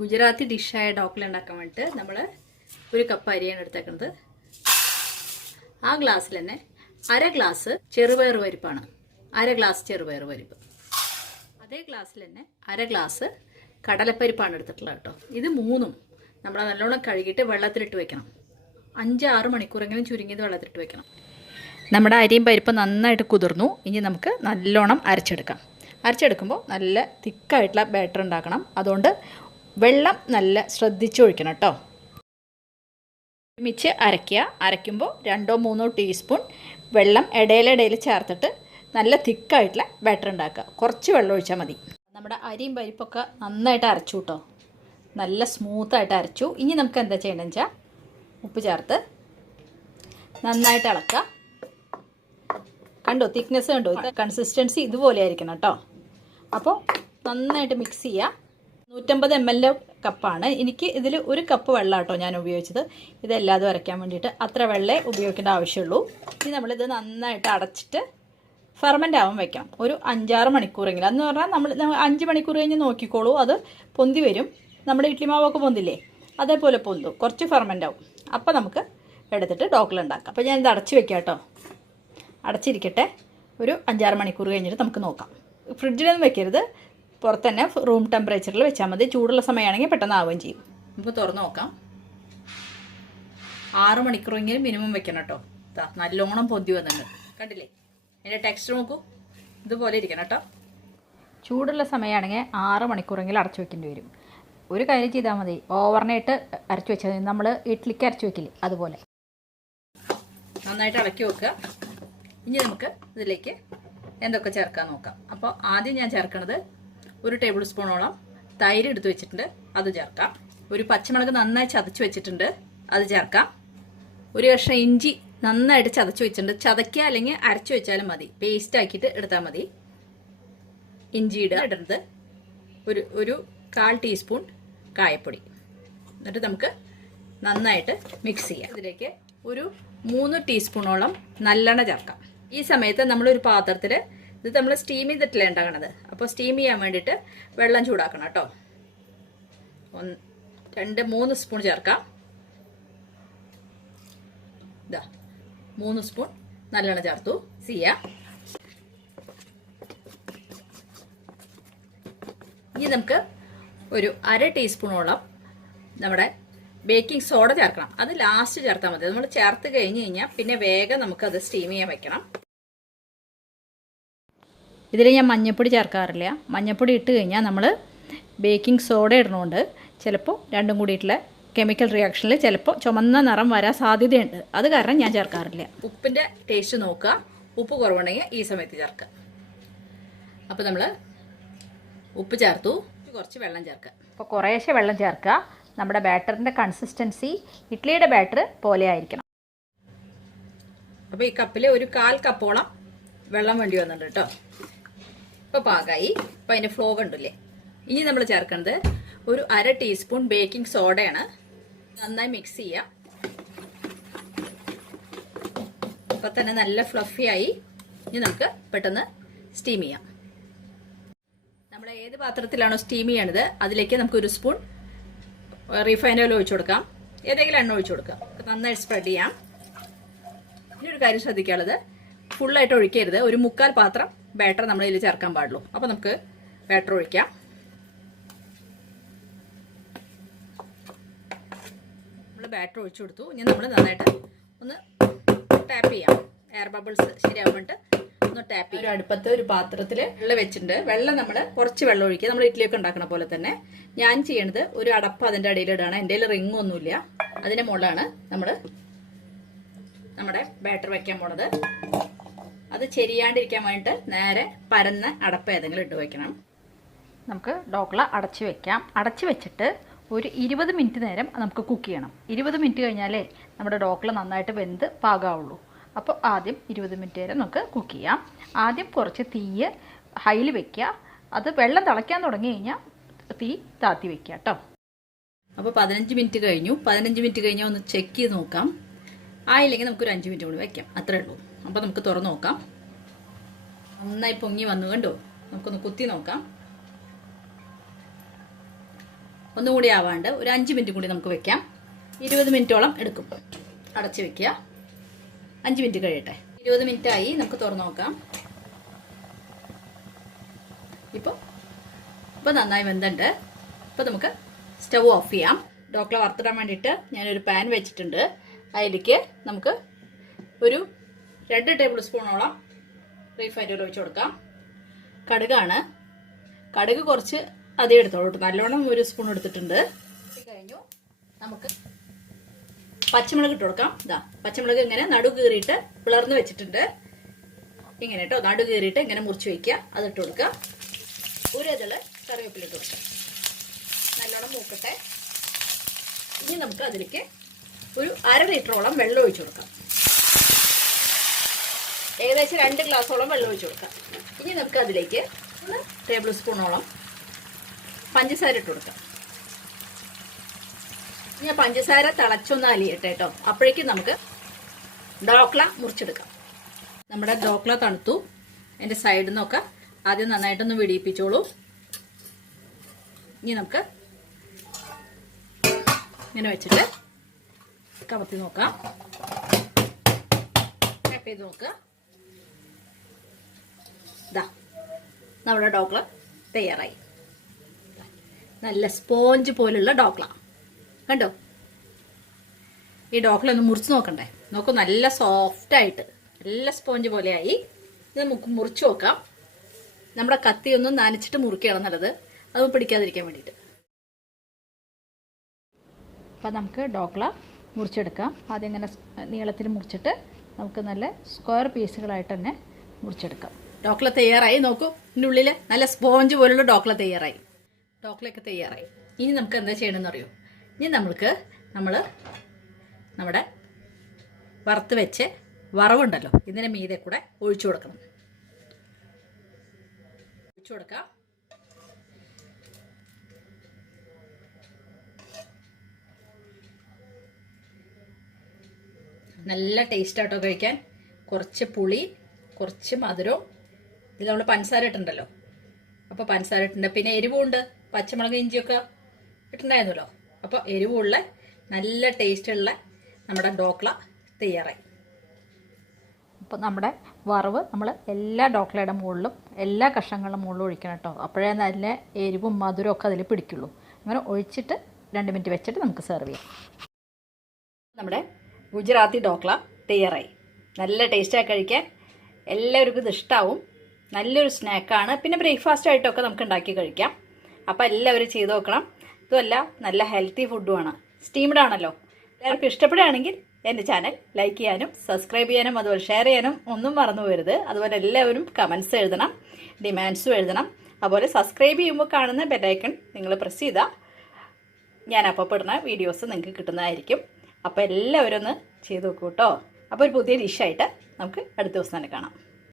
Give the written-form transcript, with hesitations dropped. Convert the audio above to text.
Gujarati dish ആയ ഡോക്ല ഉണ്ടാക്കാൻ വേണ്ടിയിട്ട് നമ്മൾ ഒരു കപ്പ് അരിയാണ് എടുത്തേക്കുന്നത്. ആ ഗ്ലാസ്സിൽ തന്നെ അര ഗ്ലാസ് ചെറുപയർ പരിപ്പാണ്. അര ഗ്ലാസ് ചെറുപയർ പരിപ്പ്. അതേ ഗ്ലാസ്സിൽ തന്നെ അര ഗ്ലാസ് കടലപ്പരിപ്പാണ് എടുത്തിട്ടുള്ളത് കേട്ടോ. ഇത് മൂന്നും നമ്മൾ നല്ലോണം കഴുകിയിട്ട് വെള്ളത്തിലിട്ട് വെക്കണം. 5-6 മണിക്കൂറെങ്കിലും ചുരുങ്ങിയത് വെള്ളത്തിലിട്ട് വെക്കണം. നമ്മുടെ അരിയും പരിപ്പ് നന്നായിട്ട് കുതിർന്നു. ഇനി നമുക്ക് നല്ലോണം അരച്ചെടുക്കാം. അരച്ചെടുക്കുമ്പോൾ നല്ല തിക്കായിട്ടുള്ള ബാറ്റർ ഉണ്ടാക്കണം. അതുകൊണ്ട് വെള്ളം നല്ല ശ്രദ്ധിച്ചൊഴിക്കണം കേട്ടോ. ഒരുമിച്ച് അരയ്ക്കുമ്പോൾ 2-3 ടീസ്പൂൺ വെള്ളം ഇടയിലിടയിൽ ചേർത്തിട്ട് നല്ല തിക്കായിട്ടുള്ള ബാറ്റർ ഉണ്ടാക്കുക. കുറച്ച് വെള്ളം ഒഴിച്ചാൽ മതി. നമ്മുടെ അരിയും പരിപ്പൊക്കെ നന്നായിട്ട് അരച്ചു കേട്ടോ. നല്ല സ്മൂത്തായിട്ട് അരച്ചു. ഇനി നമുക്ക് എന്താ ചെയ്യണമെന്ന് വെച്ചാൽ ഉപ്പ് ചേർത്ത് നന്നായിട്ട് ഇളക്കുക. കണ്ടോ തിക്നെസ് കണ്ടോ? കൺസിസ്റ്റൻസി ഇതുപോലെ ആയിരിക്കണം കേട്ടോ. അപ്പോൾ നന്നായിട്ട് മിക്സ് ചെയ്യുക. 150 ml കപ്പാണ്. എനിക്ക് ഇതിൽ 1 കപ്പ് വെള്ളം കേട്ടോ ഞാൻ ഉപയോഗിച്ചത്. ഇതെല്ലാതും അരയ്ക്കാൻ വേണ്ടിയിട്ട് അത്ര വെള്ളമേ ഉപയോഗിക്കേണ്ട ആവശ്യമുള്ളൂ. ഇനി നമ്മളിത് നന്നായിട്ട് അടച്ചിട്ട് ഫെർമെൻ്റ് ആവാൻ വെക്കാം. ഒരു 5-6 മണിക്കൂറെങ്കിലും. അതെന്ന് പറഞ്ഞാൽ നമ്മൾ 5 മണിക്കൂർ കഴിഞ്ഞ് നോക്കിക്കോളൂ, അത് പൊന്തി വരും. നമ്മുടെ ഇഡ്ലി മാവൊക്കെ പൊന്തില്ലേ, അതേപോലെ പൊന്തും. കുറച്ച് ഫെർമെൻ്റ് ആവും. അപ്പോൾ നമുക്ക് എടുത്തിട്ട് ഡോക്ല ഉണ്ടാക്കാം. അപ്പോൾ ഞാനിത് അടച്ച് വെക്കാം കേട്ടോ. അടച്ചിരിക്കട്ടെ. ഒരു 5-6 മണിക്കൂർ കഴിഞ്ഞിട്ട് നമുക്ക് നോക്കാം. ഫ്രിഡ്ജിലൊന്നും വെക്കരുത്, പുറത്ത് തന്നെ റൂം ടെമ്പറേച്ചറിൽ വെച്ചാൽ മതി. ചൂടുള്ള സമയമാണെങ്കിൽ പെട്ടെന്ന് ആവുകയും ചെയ്യും. നമുക്ക് തുറന്ന് നോക്കാം. 6 മണിക്കൂറെങ്കിലും മിനിമം വെക്കണം കേട്ടോ. നല്ലോണം പൊന്തി വന്നിട്ടുണ്ട്, കണ്ടില്ലേ? അതിൻ്റെ ടെക്സ്ചർ നോക്കൂ, ഇതുപോലെ ഇരിക്കണം കേട്ടോ. ചൂടുള്ള സമയമാണെങ്കിൽ 6 മണിക്കൂറെങ്കിലും അടച്ചു വെക്കേണ്ടി വരും. ഒരു കാര്യം ചെയ്താൽ മതി, ഓവർനൈറ്റ് അരച്ചു വെച്ചാൽ മതി. നമ്മൾ ഇഡ്ലിക്ക് അരച്ചു വെക്കില്ലേ, അതുപോലെ നന്നായിട്ട് ഇളക്കി വെക്കുക. ഇനി നമുക്ക് ഇതിലേക്ക് എന്തൊക്കെ ചേർക്കാൻ നോക്കാം. അപ്പോൾ ആദ്യം ഞാൻ ചേർക്കണത് 1 ടേബിൾ സ്പൂണോളം തൈര് എടുത്ത് വെച്ചിട്ടുണ്ട്, അത് ചേർക്കാം. ഒരു പച്ചമുളക് നന്നായി ചതച്ച് വെച്ചിട്ടുണ്ട്, അത് ചേർക്കാം. ഒരു കഷ്ണം ഇഞ്ചി നന്നായിട്ട് ചതച്ച് വെച്ചിട്ടുണ്ട്. ചതയ്ക്കുക അല്ലെങ്കിൽ അരച്ചു വെച്ചാലും മതി, പേസ്റ്റ് ആക്കിയിട്ട് എടുത്താൽ മതി. ഇഞ്ചി ഇടുന്നത് ഒരു 1/4 ടീസ്പൂൺ കായപ്പൊടി. എന്നിട്ട് നമുക്ക് നന്നായിട്ട് മിക്സ് ചെയ്യാം. ഇതിലേക്ക് ഒരു 3 ടീസ്പൂണോളം നല്ലെണ്ണ ചേർക്കാം. ഈ സമയത്ത് നമ്മളൊരു പാത്രത്തിൽ, ഇത് നമ്മൾ സ്റ്റീം ചെയ്തിട്ടില്ല ഉണ്ടാക്കണത്, അപ്പോൾ സ്റ്റീം ചെയ്യാൻ വേണ്ടിയിട്ട് വെള്ളം ചൂടാക്കണം കേട്ടോ. 2-3 സ്പൂൺ ചേർക്കാം. ഇതാ 3 സ്പൂൺ നല്ലെണ്ണ ചേർത്തു. ചെയ്യാം. ഇനി നമുക്ക് ഒരു 1/2 ടീസ്പൂണോളം നമ്മുടെ ബേക്കിംഗ് സോഡ ചേർക്കണം. അത് ലാസ്റ്റ് ചേർത്താൽ മതി. നമ്മൾ ചേർത്ത് കഴിഞ്ഞ് കഴിഞ്ഞാൽ പിന്നെ വേഗം നമുക്കത് സ്റ്റീം ചെയ്യാൻ വെക്കണം. ഇതിൽ ഞാൻ മഞ്ഞൾപ്പൊടി ചേർക്കാറില്ല. മഞ്ഞൾപ്പൊടി ഇട്ട് കഴിഞ്ഞാൽ നമ്മൾ ബേക്കിംഗ് സോഡ ഇടണോണ്ട് ചിലപ്പോൾ രണ്ടും കൂടിയിട്ടുള്ള കെമിക്കൽ റിയാക്ഷനിൽ ചിലപ്പോൾ ചുമന്ന നിറം വരാൻ സാധ്യതയുണ്ട്. അത് കാരണം ഞാൻ ചേർക്കാറില്ല. ഉപ്പിൻ്റെ ടേസ്റ്റ് നോക്കുക. ഉപ്പ് കുറവുണ്ടെങ്കിൽ ഈ സമയത്ത് ചേർക്കുക. അപ്പോൾ നമ്മൾ ഉപ്പ് ചേർത്തു. കുറച്ച് വെള്ളം ചേർക്കുക. അപ്പോൾ കുറേശ്ശെ വെള്ളം ചേർക്കുക. നമ്മുടെ ബാറ്ററിൻ്റെ കൺസിസ്റ്റൻസി ഇഡ്ലിയുടെ ബാറ്റർ പോലെ ആയിരിക്കണം. അപ്പോൾ ഈ കപ്പിൽ ഒരു 1/4 കപ്പോളം വെള്ളം വേണ്ടി വന്നിട്ടുണ്ട് കേട്ടോ. ഇപ്പോൾ പാകമായി. അപ്പോൾ അതിൻ്റെ ഫ്ലോ കണ്ടില്ലേ. ഇനി നമ്മൾ ചേർക്കുന്നത് ഒരു 1/2 ടീസ്പൂൺ ബേക്കിംഗ് സോഡയാണ്. നന്നായി മിക്സ് ചെയ്യുക. അപ്പോൾ തന്നെ നല്ല ഫ്ലഫി ആയി. ഇനി നമുക്ക് പെട്ടെന്ന് സ്റ്റീം ചെയ്യാം. നമ്മൾ ഏത് പാത്രത്തിലാണോ സ്റ്റീം ചെയ്യണത് അതിലേക്ക് നമുക്ക് 1 സ്പൂൺ റിഫൈൻഡ് ഓയിൽ ഒഴിച്ചു കൊടുക്കാം. ഏതെങ്കിലും എണ്ണ ഒഴിച്ചു കൊടുക്കാം. നന്നായിട്ട് സ്പ്രെഡ് ചെയ്യാം. ഇനി ഒരു കാര്യം ശ്രദ്ധിക്കാനുള്ളത്, ഫുള്ളായിട്ട് ഒഴിക്കരുത്. ഒരു 1/4 പാത്രം ബാറ്റർ നമ്മൾ ഇതിൽ ചേർക്കാൻ പാടുള്ളൂ. അപ്പോൾ നമുക്ക് ബാറ്റർ ഒഴിക്കാം. നമ്മൾ ബാറ്റർ ഒഴിച്ചു കൊടുത്തു. ഇനി നമ്മൾ നന്നായിട്ട് ഒന്ന് ടാപ്പ് ചെയ്യാം. എയർ ബബിൾസ് ശരിയാവുന്നുണ്ട്. ഒന്ന് ടാപ്പ് ചെയ്യാം. ഒരു അടുപ്പത്ത് ഒരു പാത്രത്തിൽ വെള്ളം വെച്ചിട്ടുണ്ട്. വെള്ളം നമ്മൾ കുറച്ച് വെള്ളം ഒഴിക്കുക. നമ്മൾ ഇഡ്ഡലിയൊക്കെ ഉണ്ടാക്കണ പോലെ തന്നെ. ഞാൻ ചെയ്യണത് ഒരു അടപ്പ് അതിൻ്റെ അടിയിലിടാണ്. എൻ്റെ കയ്യിൽ റിങ് ഒന്നുമില്ല. അതിൻ്റെ മുകളിലാണ് നമ്മൾ നമ്മുടെ ബാറ്റർ വെക്കാൻ പോണത്. അത് ചെരിയാണ്ടിരിക്കാൻ വേണ്ടിയിട്ട് നേരെ പരന്ന അടപ്പ് ഏതെങ്കിലും ഇട്ട് വയ്ക്കണം. നമുക്ക് ഡോക്ല അടച്ച് വെക്കാം. അടച്ച് വെച്ചിട്ട് ഒരു 20 മിനിറ്റ് നേരം നമുക്ക് കുക്ക് ചെയ്യണം. 20 മിനിറ്റ് കഴിഞ്ഞാലേ നമ്മുടെ ഡോക്ല നന്നായിട്ട് വെന്ത് പാകാവുള്ളൂ. അപ്പോൾ ആദ്യം 20 മിനിറ്റ് നേരം നമുക്ക് കുക്ക് ചെയ്യാം. ആദ്യം കുറച്ച് തീയ് ഹൈയിൽ വെക്കുക. അത് വെള്ളം തിളയ്ക്കാൻ തുടങ്ങി കഴിഞ്ഞാൽ തീ താത്തി വെക്കുക കേട്ടോ. അപ്പോൾ 15 മിനിറ്റ് കഴിഞ്ഞു. 15 മിനിറ്റ് കഴിഞ്ഞാൽ ഒന്ന് ചെക്ക് ചെയ്ത് നോക്കാം. ആയില്ലെങ്കിൽ നമുക്കൊരു 5 മിനിറ്റ് കൂടി വയ്ക്കാം. അത്രേ ഉള്ളൂ. അപ്പോൾ നമുക്ക് തുറന്ന് നോക്കാം. നന്നായി പൊങ്ങി വന്നു കണ്ടോ. നമുക്കൊന്ന് കുത്തി നോക്കാം. ഒന്നും കൂടി ആവാണ്ട് ഒരു 5 മിനിറ്റ് കൂടി നമുക്ക് വെക്കാം. 20 മിനിറ്റോളം എടുക്കും. അടച്ച് വെക്കുക. 5 മിനിറ്റ് കഴിയട്ടെ. 20 മിനിറ്റ് ആയി. നമുക്ക് തുറന്നു നോക്കാം. ഇപ്പോൾ നന്നായി വെന്തുണ്ട്. ഇപ്പോൾ നമുക്ക് സ്റ്റവ് ഓഫ് ചെയ്യാം. ഡോക്ല വറുത്തിടാൻ വേണ്ടിയിട്ട് ഞാനൊരു പാൻ വെച്ചിട്ടുണ്ട്. അതിലേക്ക് നമുക്ക് ഒരു 2 ടേബിൾ സ്പൂണോളം റീഫൈൻഡ് ഓയിൽ ഒഴിച്ച് കൊടുക്കാം. കടുകാണ്. കടുക് കുറച്ച് അധികം എടുത്തോളൂ. നല്ലോണം ഒരു സ്പൂൺ എടുത്തിട്ടുണ്ട്. കഴിഞ്ഞു. നമുക്ക് പച്ചമുളക് ഇട്ട് കൊടുക്കാം. ഇതാ പച്ചമുളക് ഇങ്ങനെ നടു കീറിയിട്ട് പിളർന്ന് വെച്ചിട്ടുണ്ട്. ഇങ്ങനെ കേട്ടോ, നടു കീറിയിട്ട് ഇങ്ങനെ മുറിച്ച് വയ്ക്കുക. അതിട്ട് കൊടുക്കുക. ഒരു ഇതില് കറിവേപ്പില ഇട്ട് കൊടുക്കാം. നല്ലോണം മൂക്കട്ടെ. ഇനി നമുക്ക് അതിലേക്ക് ഒരു 1/2 ലിറ്ററോളം വെള്ളം ഒഴിച്ചു കൊടുക്കാം. ഏകദേശം 2 ഗ്ലാസോളം വെള്ളം ഒഴിച്ചു കൊടുക്കാം. ഇനി നമുക്ക് അതിലേക്ക് 1 ടേബിൾ സ്പൂണോളം പഞ്ചസാര ഇട്ട് കൊടുക്കാം. ഇനി പഞ്ചസാര തിളച്ചൊന്ന് അലിയട്ടെ കേട്ടോ. അപ്പോഴേക്കും നമുക്ക് ഡോക്ല മുറിച്ചെടുക്കാം. നമ്മുടെ ഡോക്ല തണുത്തു. അതിൻ്റെ സൈഡിൽ നിന്നൊക്കെ ആദ്യം നന്നായിട്ടൊന്ന് വെടിയിപ്പിച്ചോളൂ. ഇനി നമുക്ക് ഇങ്ങനെ വെച്ചിട്ട് കമത്തി നോക്കാം. ടാപ്പ് ചെയ്ത് നോക്കുക. ഇതാ നമ്മുടെ ഡോക്ല തയ്യാറായി. നല്ല സ്പോഞ്ച് പോലുള്ള ഡോക്ല കണ്ടോ. ഈ ഡോക്ല ഒന്ന് മുറിച്ച് നോക്കണ്ടേ. നോക്കൂ, നല്ല സോഫ്റ്റായിട്ട് നല്ല സ്പോഞ്ച് പോലെയായി. ഇത് നമുക്ക് മുറിച്ച് നോക്കാം. നമ്മുടെ കത്തി ഒന്നും നനച്ചിട്ട് മുറിക്കുകയാണ് നല്ലത്, അത് പിടിക്കാതിരിക്കാൻ വേണ്ടിയിട്ട്. അപ്പം നമുക്ക് ഡോക്ല മുറിച്ചെടുക്കാം. ആദ്യം ഇങ്ങനെ നീളത്തിൽ മുറിച്ചിട്ട് നമുക്ക് നല്ല സ്ക്വയർ പീസുകളായിട്ട് തന്നെ മുറിച്ചെടുക്കാം. ഡോക്ല തയ്യാറായി. നോക്കൂ, ഇതിൻ്റെ ഉള്ളിൽ നല്ല സ്പോഞ്ച് പോലുള്ള ഡോക്ല തയ്യാറായി. ഡോക്ലയൊക്കെ തയ്യാറായി. ഇനി നമുക്ക് എന്താ ചെയ്യണമെന്ന് അറിയോ? ഇനി നമ്മുടെ വറുത്ത് വെച്ച് വറവുണ്ടല്ലോ, ഇതിൻ്റെ മീതെ കൂടെ ഒഴിച്ചു കൊടുക്കണം. ഒഴിച്ചു കൊടുക്കാം. നല്ല ടേസ്റ്റ് ആട്ടോ കഴിക്കാൻ. കുറച്ച് പുളി, കുറച്ച് മധുരവും. ഇതിൽ നമ്മൾ പഞ്ചസാര ഇട്ടുണ്ടല്ലോ, അപ്പോൾ പഞ്ചസാര ഇട്ടുണ്ട്. പിന്നെ എരിവുണ്ട്, പച്ചമുളക് ഇഞ്ചിയൊക്കെ ഇട്ടുണ്ടായിരുന്നല്ലോ. അപ്പോൾ എരിവുള്ള നല്ല ടേസ്റ്റുള്ള നമ്മുടെ ഡോക്ല തയ്യാറായി. അപ്പോൾ നമ്മുടെ വറവ് നമ്മൾ എല്ലാ ഡോക്ലയുടെ മുകളിലും എല്ലാ കഷ്ണങ്ങളുടെ മുകളിലും ഒഴിക്കണം കേട്ടോ. അപ്പോഴേ നല്ല എരിവും മധുരവും ഒക്കെ അതിൽ പിടിക്കുള്ളൂ. അങ്ങനെ ഒഴിച്ചിട്ട് 2 മിനിറ്റ് വെച്ചിട്ട് നമുക്ക് സെർവ് ചെയ്യാം. നമ്മുടെ ഗുജറാത്തി ഡോക്ല തയ്യാറായി. നല്ല ടേസ്റ്റായി കഴിക്കാൻ. എല്ലാവർക്കും ഇത് ഇഷ്ടമാവും. നല്ലൊരു സ്നാക്കാണ്. പിന്നെ ബ്രേക്ക്ഫാസ്റ്റ് ആയിട്ടൊക്കെ നമുക്ക് ഉണ്ടാക്കി കഴിക്കാം. അപ്പോൾ എല്ലാവരും ചെയ്ത് നോക്കണം. ഇതുമല്ല, നല്ല ഹെൽത്തി ഫുഡുമാണ്. സ്റ്റീംഡ് ആണല്ലോ. എല്ലാവർക്കും ഇഷ്ടപ്പെടുകയാണെങ്കിൽ എൻ്റെ ചാനൽ ലൈക്ക് ചെയ്യാനും സബ്സ്ക്രൈബ് ചെയ്യാനും അതുപോലെ ഷെയർ ചെയ്യാനും ഒന്നും മറന്നു പോകരുത്. അതുപോലെ എല്ലാവരും കമൻറ്റ്സ് എഴുതണം, ഡിമാൻഡ്സും എഴുതണം. അതുപോലെ സബ്സ്ക്രൈബ് ചെയ്യുമ്പോൾ കാണുന്ന ബെല്ലൈക്കൺ നിങ്ങൾ പ്രസ് ചെയ്താൽ ഞാൻ അപ്പോൾ ഇടുന്ന വീഡിയോസ് നിങ്ങൾക്ക് കിട്ടുന്നതായിരിക്കും. അപ്പോൾ എല്ലാവരും ഒന്ന് ചെയ്ത് നോക്കൂ കേട്ടോ. അപ്പോൾ ഒരു പുതിയ ഡിഷായിട്ട് നമുക്ക് അടുത്ത ദിവസം തന്നെ കാണാം.